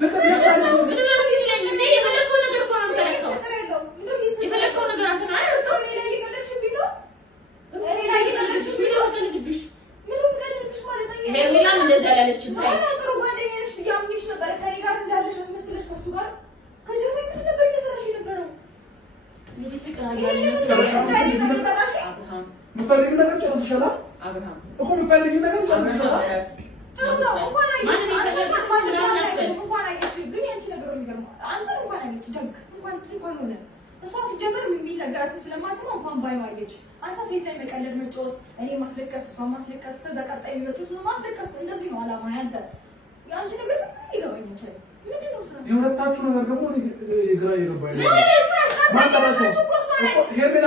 ፍቅር ይሻላል ምን ነው ሲለኝ እንዴ የፈለከው ነገር እኮ ነው የምትከለከው የፈለከው ነገር አንተ ነው አይደል እኔ ላይ ይገለሽ ቢለው እኔ ላይ ይገለሽ ቢለው ተንግብሽ ምን ገድልሽ ማለት ነው ሄርሜላም እንደዛ ያለችኝ ጥሩ ጓደኛ ነሽ ብያምንሽ ነበር ከኔ ጋር እንዳለሽ አስመስለሽ ከሱ ጋር ከጀርባ ምን ነበር እየሰራሽ የነበረው እንግዲህ ፍቅር አብርሃም ምፈልግ ነገር ጨርሰሻል አብርሃም እኮ ምፈልግ ነገር ጨርሰሻል እሷ ሲጀመር የሚነገራትን ስለማትሰማ እንኳን ባይማየች አንተ ሴት ላይ መቀለድ መጫወት እኔ ማስለቀስ እሷ ማስለቀስ ከዛ ቀጣይ የሚመጡት ነው ማስለቀስ እንደዚህ ነው አላማ ያንተ ያንቺ ነገር ይገባኝ ይችላል ምንድነው ስራ የሁለታችሁ ነገር ደግሞ የግራ ይገባኝ ነው ማንተራችሁ ሄርሜላ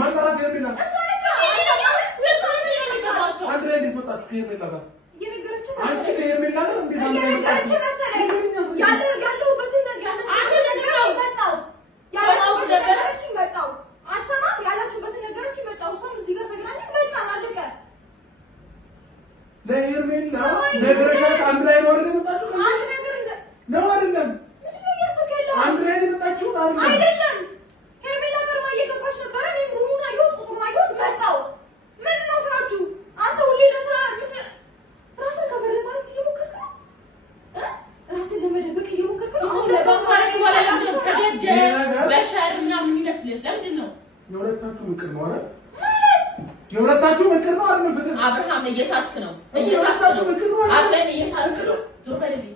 ማንተራት ሄርሜላ አንድ ላይ እንዴት መጣችሁ ከሄርሜላ ጋር የነገረችው አንቺ ከሄርሜላ ጋር እንዴት አንድ ላይ መጣችሁ ያለሁበትን ነገር መጣው ያለችኝ መጣው አትሰማም ያላችሁበትን ነገሮች መጣው እሷም እዚህ ጋር ተገናኘን መጣን አለቀ ለሄርሜላ ነገረሻት አንድ ላይ ነው አይደል መጣችሁ አንድ ነገር ነው አይደለም ምንድነው እያሰብከው አንድ ላይ ነው መጣችሁ አይደለም ሄርሜላ ጋር ማየገባች ነበር እኔም ሩሙን አየሁት ቁጥሩን አየሁት መጣው ምን ነው ስራችሁ አንተ ሁሌ ለስራ ራስን ከበር ለማድረግ እየሞከርክ ነው ራስን ለመደበቅ እየሞከርክ ነው አሁን በሻር ምናምን ይመስልህ ለምንድን ነው የሁለታችሁ ምክር ነው አይደል የሁለታችሁ ምክር ነው አይደል ፍቅር አብርሃም እየሳትክ ነው አፈን እየሳትክ ነው ዞር በልልኝ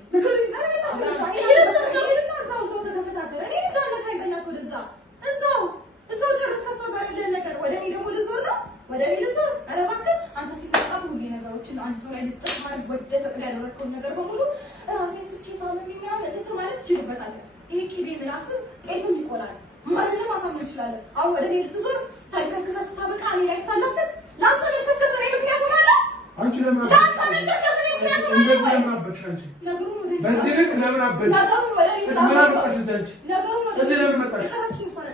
እዛው ጨርስ ከሷ ጋር ያለን ነገር ወደ እኔ ደግሞ ልዞር ነው ወደ እኔ ልዞር ኧረ እባክህ አንተ ሲመጣ ሁሉ ነገሮችን አንድ ሰው ላይ ልጥፍ ማለት ወደ ፈቅድ ያደረከውን ነገር በሙሉ ራሴን ስቼ ታመሚኛ መጥቶ ማለት ትችልበታለህ ይሄ ቂቤ ምላስ ጤፍም ይቆላል ማንንም ማሳመን ይችላል አሁን ወደ እኔ ልትዞር ታይከስከስ ስታበቃ እኔ ላይ ታላከት ላንተ ለከስከስ ላይ ምክንያት ሆናለ አንቺ ለምን ላንተ ለከስከስ ላይ ምክንያት ሆናለ እንደዚህ ለምን አበድሽ አንቺ ነገሩን ወደ በዚህ ልክ ለምን አበድሽ ነገሩን ወደ እኔ ምን አመጣሽ አንቺ ነገሩን ወደ እዚህ ለምን መጣሽ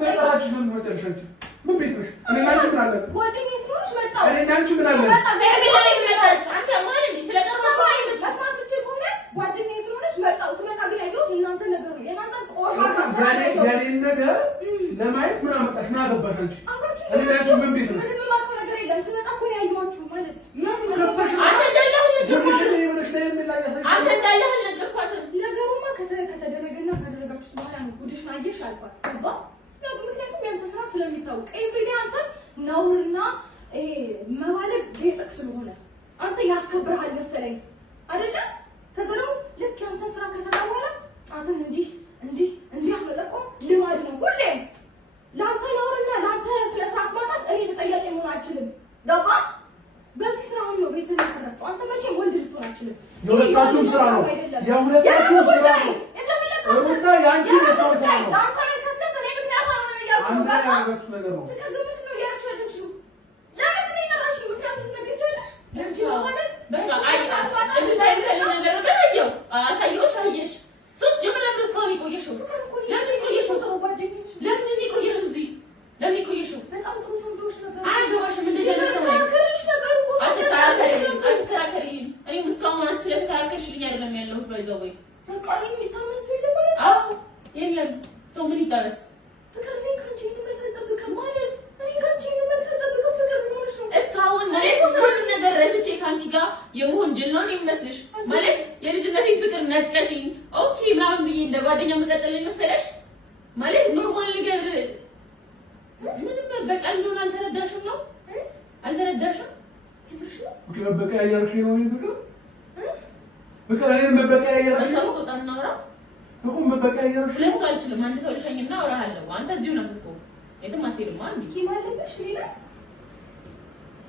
ተጣላችሁ ምን መጣሽ አንቺ ምን ቤት ነሽ እኔ አንቺ ምን አለ ጓደኛዬ ስለሆንሽ መጣሁ እኔ አንቺ ምን አለ ሄርሜላ ላይ መጣች አንተ ማለት ነው ስለጠራሽ መስማት ብቻ ከሆነ ጓደኛዬ ስለሆንሽ መጣሁ ስመጣ ግን ያየሁት የእናንተ ነገር ነው የእናንተ ቆሻሻ ስራ ነው ያኔን ነገር ለማየት ምን አመጣሽ ምን አገባሽ አንቺ እኔ አንቺ ምን ቤት ነሽ ምንም የማውቀው ነገር የለም ስመጣ እኮ ነው ያየኋችሁ ማለት ለምን ከፋሽ አንተ እንዳለህ አንተ እንዳለህ ነገርኳት ነገሩማ ከተደረገና ካደረጋችሁት በኋላ ነው ጉድሽ አየሽ አልኳት ገባ ምክንያቱም ያንተ ስራ ስለሚታወቅ ኤቭሪዴ አንተ ነውርና መባለግ ጌጥቅ ስለሆነ አንተ ያስከብርሃል መሰለኝ አይደለ ከዛ ደግሞ ልክ ያንተ ስራ ከሰራ በኋላ አንተን እንዲህ አመጠቆም ልማድ ነው ሁሌ ለአንተ ነውርና ለአንተ ስለ ስርዓት ማጣት እኔ ተጠያቂ መሆን አልችልም ገባ በዚህ ስራ ነው ቤት ተነስተው አንተ መቼም ወንድ ልትሆን አልችልም የሁለታችሁም ስራ ነው የሁለታችሁም ስራ ነው እና ያንቺ የሰው ስራ ነው አንተ ያደረግሽ ነገር ነው ፍቅር ግን ምንድነው ያርቻለሽው ለምን ነው የጠራሽው ምክንያቱም ትነግሪኛለሽ ለምን ነው ማለት በቃ ነገር ነው አሳየሽ አየሽ ሶስት ጀምራ ነው እስካሁን የቆየሽው ለምን የቆየሽው ጥሩ ጓደኞች ለምን የቆየሽው እዚህ ለምን የቆየሽው በጣም ጥሩ ሰው ልጅ ነበር አይገባሽም እንደዚህ ነው ተከራከርልሽ ነበር እኮ አትከራከሪኝ እኔም እስካሁን አንቺ ስለተከራከርሽልኝ አይደለም ያለሁት ባይዘው በቃ እኔ የሚታመን ሰው የለም ማለት አዎ የለም ሰው ምን ይታረስ ፍቅር እኔ ካንቺ እንደመሰጠብከ ማለት እኔ ካንቺ እንደመሰጠብከ ፍቅር ምን ሆነሽ ነው እስካሁን ማለት ሁሉ ነገር ረስቼ ካንቺ ጋር የመሆን ጅል ነው የሚመስልሽ ማለት የልጅነቴን ፍቅር ነጥቀሽኝ ኦኬ ምናምን ብዬ እንደ ጓደኛ መቀጠል መሰለሽ ማለት ኖርማል ነገር ምንም በቃ እንደሆነ አልተረዳሽም ነው አልተረዳሽም ኦኬ መበቀያ ያርሽ ነው ፍቅር ፍቅር እኔ መበቀያ ያርሽ ነው ታስቆጣና አውራ እኮ መበቀያ ያርሽ ለሱ አልችልም አንድ ሰው ልሸኝና አውራሃለሁ አንተ እዚሁ ነው እኮ የትም አትሄድም አንዴ ኪ ማለሽ ሌላ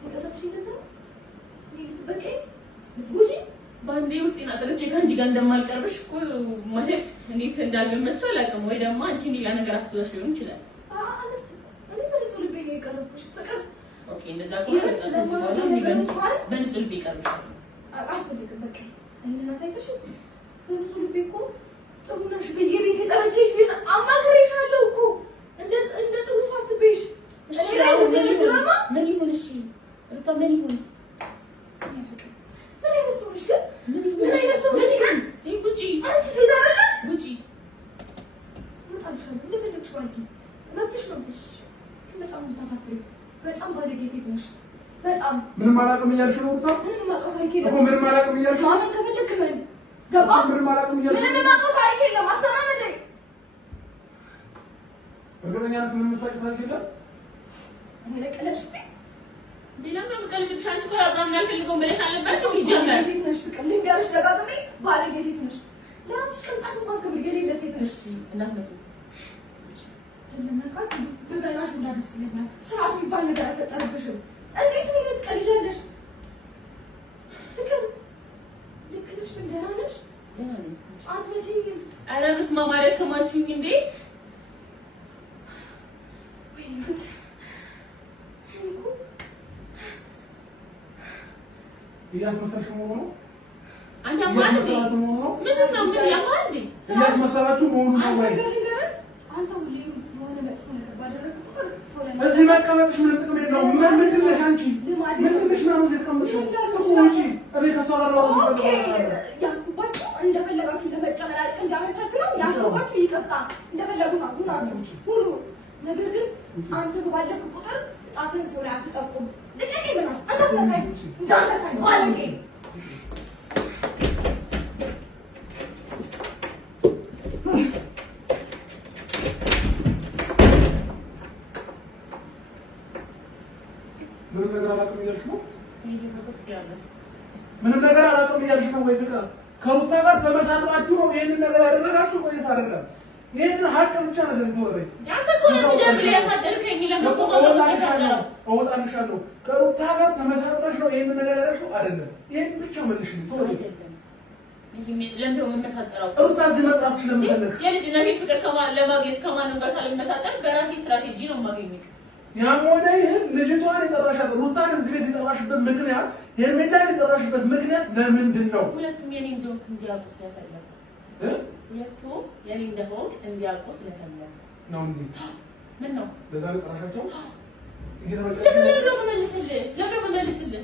ወደረሽ እንደዛ ልትበቀይ ልትጉጂ ባንዴ ውስጥ እናጥርቼ ካንቺ ጋር እንደማልቀርብሽ እኮ ማለት እንዴት እንዳልገመትሽ አላውቅም ወይ ደግሞ አንቺ ሌላ ነገር አስበሽ ሊሆን ይችላል አለስ እኔ በንጹህ ልቤ ነው የቀረብኩሽ ፍቅር ኦኬ እንደዛ ከሆነ በንጹህ ልቤ ቀርብሽ አልፈልግም በቃ እኔን አሳይተሽ በንጹህ ልቤ እኮ ጥሩ ነሽ በየቤት የጠረችሽ ቢሆን አማክሬሻለሁ እኮ እንደ ጥሩ ሰው አስቤሽ እሺ ምን ይሁን እሺ እርታ ምን ይሁን ምን አይነት ሰው ነሽ ግን ምን አይነት ሰው ነሽ ግን ይቡጪ አንቺ አላውቅም እያልሽ ነው ሩታ? ምንም የማውቀው ታሪክ የለም እኮ ምንም አላውቅም እያልሽ ነው? ማመን ከፈለክ ምን ገባ? ምንም አላውቅም እያልሽ ነው? ምንም የማውቀው ታሪክ የለም። አሰማም እንዴ? እርግጠኛ ነሽ ምንም የምታውቂው ታሪክ የለም? እኔ ለቀለሽብኝ ሌላ ምንም ቀልብሽ አንቺ ጋር አብራም ያልፈልገው ብለሽ አልነበርክ? ሲጀመር ሴት ነሽ ፍቅር ልንገርሽ ደጋግሜ ባለጌ ሴት ነሽ። ለራስሽ ቅንጣት እንኳን ክብር የሌለ ሴት ነሽ። እናት ነው ለመናቃት በበላሽ እንዳደስ ይለኛል። ስርዓት የሚባል ነገር አይፈጠርብሽም። እንዴት ነው ልትቀልጃለሽ? ፍቅር ልክ ነሽ ግን ደህና ነሽ? አትመስይም። ኧረ በስመ አብ አደከማችሁኝ እንዴ! ወይኔ እያስመሰልሽ መሆኑ ነው? አንተ ማለት ነው ምን ነው ምን ያማል እንዴ? እያስመሰላችሁ መሆኑ ነው ወይ? አንተ ሁሌም የሆነ መጥፎ ነገር ባደረግህ ቁጥር ሰው ላይ እዚህ መቀመጥሽ ምንም ጥቅም የለውም። ምንድን ነሽ አንቺ? ምንድን ነሽ ነው የተቀመጥሽ? እኔ ከሷ ጋር ነው ኦኬ ያስኩባችሁ እንደፈለጋችሁ ለመጨመላለቅ እንዳመቻችሁ ነው ያስኩባችሁ። ይቅርታ እንደፈለጉ ነው ሁሉ ነገር ግን አንተ ባለክ ቁጥር ጣትን ሰው ላይ አትጠቁም። ልቀቂ ብላ አታለካኝ እንዳለካኝ ባለጌ ምንም ነገር አላውቅም እያልሽ ነው? ምንም ነገር አላውቅም እያልሽ ነው ወይ ፍቅር? ከሩታ ጋር ተመሳጥራችሁ ነው ይሄንን ነገር ያደረጋችሁ ወይስ አይደለም? ይሄንን ሀቅ ብቻ ነገር ተወረኝ። ያንተ እኮ ነው እንደ ያሳደርከኝ ለምን እወጣልሻለሁ። ከሩታ ጋር ተመሳጥረሽ ነው ይሄንን ነገር ያደረግሽው አይደለም? ይሄን ብቻ መልሽልኝ ተወረኝ። ለምን ነው የምንመሳጠረው? ሩታ እዚህ መጥራት ስለምፈልግ የልጅነቴ ፍቅር ለማግኘት ከማንም ጋር ሳልመሳጠር በራሴ ስትራቴጂ ነው የማገኘው። ያም ሆነ ይህን ልጅቷን የጠራሻት ሩታን እዚህ ቤት የጠራሽበት ምክንያት ሄርሜላን የጠራሽበት ምክንያት ለምንድን ነው? ሁለቱም የኔ እንደሆንክ እንዲያውቁ ስለፈለኩ ሁለቱም የኔ እንደሆንክ እንዲያውቁ ስለፈለኩ ነው እንዴ? ምን ነው ለዛ ነው የጠራሻቸው? ለምን ነው የምመልስልህ?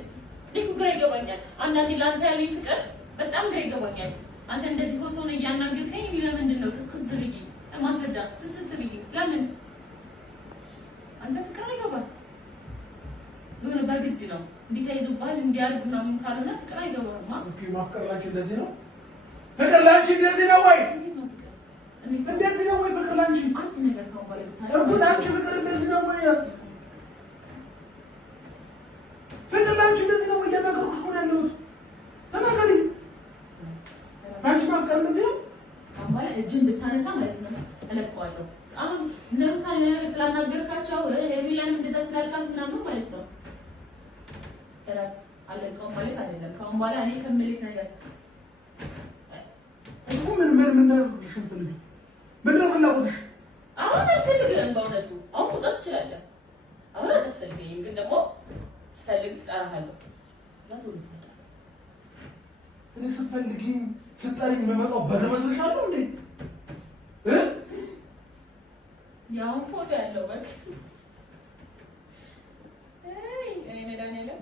ልክ ግራ ይገባኛል። አንዳንዴ ለአንተ ያለኝ ፍቅር በጣም ግራ ይገባኛል። አንተ እንደዚህ ፎቶ ነው እያናገርከኝ እኔ ለምንድን ነው ክስክስ ብዬ ማስረዳት ስስት ብዬ ለምን አንተ ፍቅር አይገባም። የሆነ በግድ ነው እንዲተይዙባል እንዲያርጉ ነው ምን ካልሆነ ፍቅር አይገባም። ኦኬ ማፍቀር ላንቺ እንደዚህ ነው? ፍቅር ላንቺ እንደዚህ ነው ወይ? እንደዚህ ነው ወይ ፍቅር ላንቺ? አንድ ነገር ነው ማለት ነው። እርግጥ አንቺ ፍቅር እንደዚህ ነው ወይ? ፍቅር ላንቺ እንደዚህ ነው ወይ? እያናገርኩሽ እኮ ነው ያለሁት። ተናገሪ። አንቺ ማፍቀር እንደዚህ ነው? አማላ እጅን ብታነሳ ማለት ነው እለቀዋለሁ። አሁን እነሩን ካለ ስላናገርካቸው ሄርሜላን እንደዛ ስላልካት ምናምን ማለት ነው እረፍ አለቀው ማለት አይደለም። ከአሁን በኋላ እኔ ከምልክ ነገር እኮ ምን ነው ፍላጎትሽ? አሁን አልፈልግም። በእውነቱ አሁን ቁጣ ትችላለህ። አሁን አታስፈልገኝም፣ ግን ደግሞ ስፈልግ እጠራሃለሁ። እኔ ስትፈልጊኝ ስጠሪኝ የምመጣው በተመስልሻለሁ እንዴ? ያው ፎቶ ያለው በቃ አይ መድኃኒዓለም